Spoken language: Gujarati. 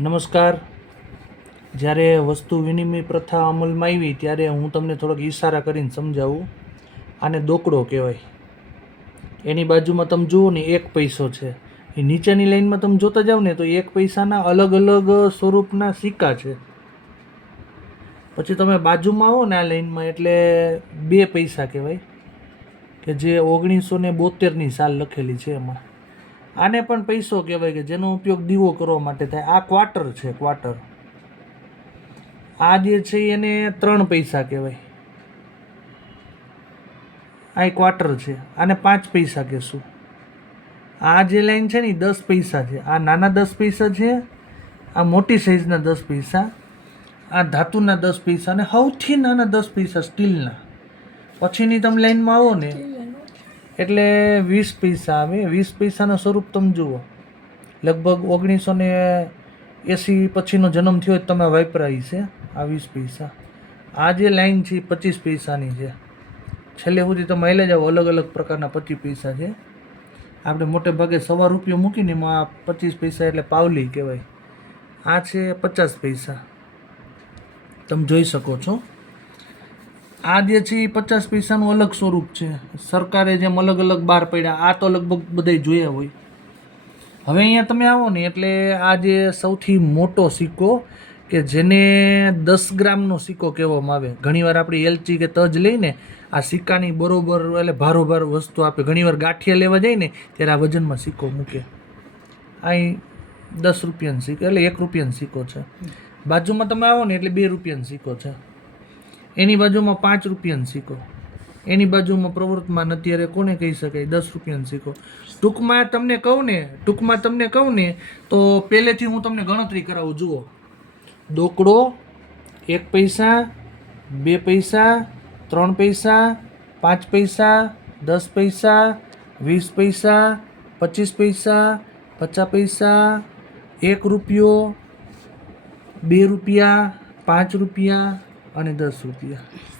નમસ્કાર. જ્યારે વસ્તુ વિનિમય પ્રથા અમલમાં આવી, ત્યારે હું તમને થોડોક ઈશારા કરીને સમજાવું. આને દોકડો કહેવાય. એની બાજુમાં તમે જુઓ ને, એક પૈસો છે. એ નીચેની લાઈનમાં તમે જોતા જાઓ ને, તો એક પૈસાના અલગ અલગ સ્વરૂપના સિક્કા છે. પછી તમે બાજુમાં આવો ને આ લાઈનમાં, એટલે બે પૈસા કહેવાય. કે જે ઓગણીસો ને બોતેરની સાલ લખેલી છે એમાં. આને પણ પૈસો કહેવાય કે જેનો ઉપયોગ દીવો કરવા માટે થાય. આ ક્વાર્ટર છે ક્વાર્ટર આ જે છે એને ત્રણ પૈસા કહેવાય. આ ક્વાર્ટર છે. આને પાંચ પૈસા કહેશું. આ જે લાઈન છે ને એ દસ પૈસા છે. આ નાના દસ પૈસા છે, આ મોટી સાઈઝના દસ પૈસા, આ ધાતુના દસ પૈસા અને સૌથી નાના દસ પૈસા સ્ટીલના પછીની તમે લાઈનમાં આવો ને એટલે વીસ પૈસા આવે. વીસ પૈસાના સ્વરૂપ તમે જુઓ. લગભગ ઓગણીસો ને એંસી પછીનો જન્મ થયો તમે વાપરાય છે આ વીસ પૈસા. આ જે લાઈન છે પચીસ પૈસાની છે. છેલ્લે સુધી તમે લઈ જાઓ અલગ અલગ પ્રકારના પચીસ પૈસા છે. આપણે મોટે ભાગે સવા રૂપિયો મૂકીને એમાં આ પચીસ પૈસા એટલે પાવલી કહેવાય. આ છે પચાસ પૈસા. તમે જોઈ શકો છો. આ જે છે એ પચાસ પૈસાનું અલગ સ્વરૂપ છે. સરકારે જેમ અલગ અલગ બહાર પડ્યા, આ તો લગભગ બધાય જોયા હોય. હવે અહીંયા તમે આવો ને, એટલે આ જે સૌથી મોટો સિક્કો, કે જેને દસ ગ્રામનો સિક્કો કહેવામાં આવે. ઘણીવાર આપણે એલચી કે તજ લઈને આ સિક્કાની બરોબર એટલે ભારોભાર વસ્તુ આપે. ઘણીવાર ગાંઠિયા લેવા જાય ને, ત્યારે આ વજનમાં સિક્કો મૂકે. અહીં દસ રૂપિયાનો સિક્કો, એટલે એક રૂપિયાનો સિક્કો છે. બાજુમાં તમે આવો ને, એટલે બે રૂપિયાનો સિક્કો છે. એની બાજુમાં પાંચ રૂપિયાનો સિક્કો. એની બાજુમાં પ્રવૃત્તમાં અત્યારે કોને કહી શકાય? દસ રૂપિયાનો સિક્કો. ટૂંકમાં તમને કહું ને, ટૂંકમાં તમને કહું ને, તો પહેલેથી હું તમને ગણતરી કરાવું, જુઓ. દોકડો, એક પૈસા, બે પૈસા, ત્રણ પૈસા, પાંચ પૈસા, દસ પૈસા, વીસ પૈસા, પચીસ પૈસા, પચાસ પૈસા, એક રૂપિયો, બે રૂપિયા, પાંચ રૂપિયા અને દસ રૂપિયા.